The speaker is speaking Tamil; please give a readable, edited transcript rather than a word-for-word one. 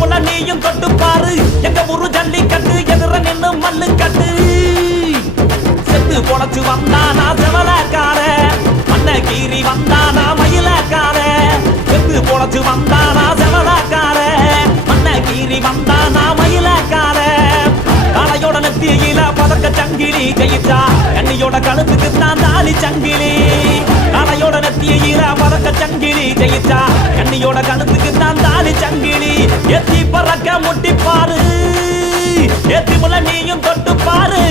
முள்ள நீயும் தொட்டு பாரு எங்க ஊரு ஜல்லிக்கட்டு எதிர நின்னு மல்லு கட்டு செத்து பொழைச்சு வந்தானா செவலக்கார மண்ண கீறி வந்தானா மயிலக்கார செத்து பொழைச்சு வந்தானா செவலக்கார மண்ண கீறி வந்தானா மயிலக்கார காளையோட நெத்தியில பதக்க சங்கிலி ஜெயிச்சா கண்ணியோட கழுத்துக்கு தான் தாலி சங்கிலி காளையோட நெத்தியில பதக்க சங்கிலி ஜெயிச்சா கண்ணியோட கழுத்துக்கு தான் தாலி சங்கிலி எத்தி பறக்க முட்டி பாரு ஏத்தி முள்ள நீயும் தொட்டு பாரு